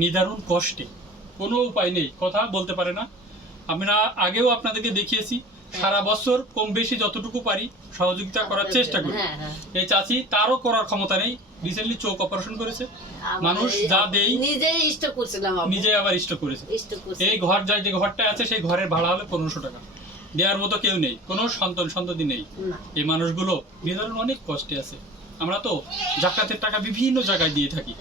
নিদারুণ কষ্টে, কোনো উপায় নেই, কথা বলতে পারে না। আমরা আগেও আপনাদেরকে দেখিয়েছি, সারা বছর কম বেশি যতটুকু পারি সহযোগিতা করার চেষ্টা করি। এই চাচি তারও করার ক্ষমতা নেই, রিসেন্টলি চোখ অপারেশন করেছে। মানুষ যা দেই নিজেই ইষ্ট করছিলাম, নিজে আবার ইষ্ট করেছে। এই ঘর যে ঘরটা আছে সেই ঘরের ভাড়া হলো 1500 টাকা, দেওয়ার মতো কেউ নেই, কোনো সন্ততি নেই। এই মানুষগুলো নিদারুণ অনেক কষ্টে আছে। আমরা তো জাকাতের টাকা বিভিন্ন জায়গায় দিয়ে থাকি,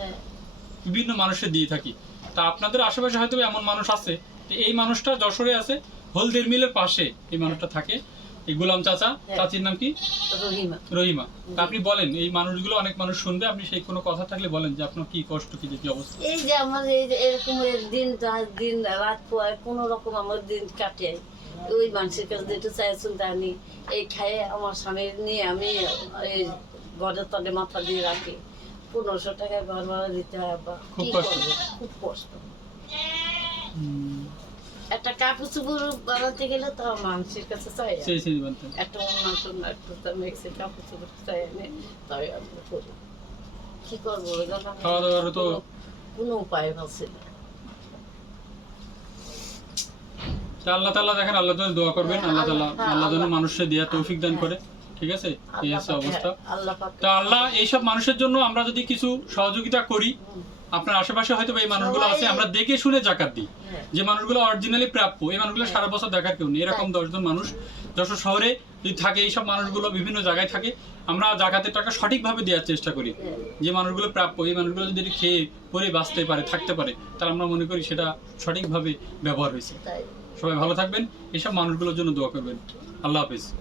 বিভিন্ন মানুষের দিয়ে থাকি। তা আপনাদের আশেপাশে হয়তো এমন মানুষ আছে, এই মানুষটা যশোরে আছে, হলদের মিলের পাশে এই মানুষটা থাকে, এই গোলাম চাচা। চাচির নাম কি? রহিমা। তা আপনি বলেন, এই মানুষগুলো অনেক মানুষ শুনবে, আপনি সেই কোনো কথা থাকলে বলেন যে আপনার কি কষ্ট, কি যে অবস্থা। এই যে আমার এই যে এরকম দিন রাত পোয়ায় কোন রকম আমার দিন কাটে, ওই মানুষের কাছে যেটা চাই শুনতে আনি, এই খায়ে আমার স্বামী নিয়ে আমি এই ঘরের তলে মাথা দিয়ে রাখি। 1500 টাকা ঘর ভাড়া দিতে হয়, খুব কষ্ট। খুব কষ্ট। একটা কাপড় চোপড় বানাতে গেলে তো মানুষের কাছে চাই, একটা একটা মেক্সের কাপড় চোপড় চাই এনে, তাই আমরা করি। কি করবো, খাওয়া দাওয়ার তো কোনো উপায় আছে না। আল্লাহ তাআলা দেখেন, আল্লাহ তাআলা দোয়া করবেন, আল্লাহ তাআলা যেন মানুষকে দেয়া তৌফিক দান করে। ঠিক আছে, এই হচ্ছে অবস্থা। তো আল্লাহ এইসব মানুষের জন্য আমরা যদি কিছু সহযোগিতা করি, আপনার আশেপাশে হয়তো এই মানুষগুলো আছে, আমরা দেখে শুনে জাকাত দিই, যে মানুষগুলো অরিজিনালি প্রাপ্য, এই মানুষগুলো সারা বছর দেখার কেউ নেই। এরকম 10 জন মানুষ যশোর শহরে যদি থাকে, এইসব মানুষগুলো বিভিন্ন জায়গায় থাকে, আমরা জাকাতের টাকা সঠিকভাবে দেওয়ার চেষ্টা করি। যে মানুষগুলো প্রাপ্য, এই মানুষগুলো যদি খেয়ে পরে বাঁচতে পারে, থাকতে পারে, তাহলে আমরা মনে করি সেটা সঠিকভাবে ব্যবহার হয়েছে। সবাই ভালো থাকবেন, এইসব মানুষগুলোর জন্য দোয়া করবেন। আল্লাহ হাফেজ।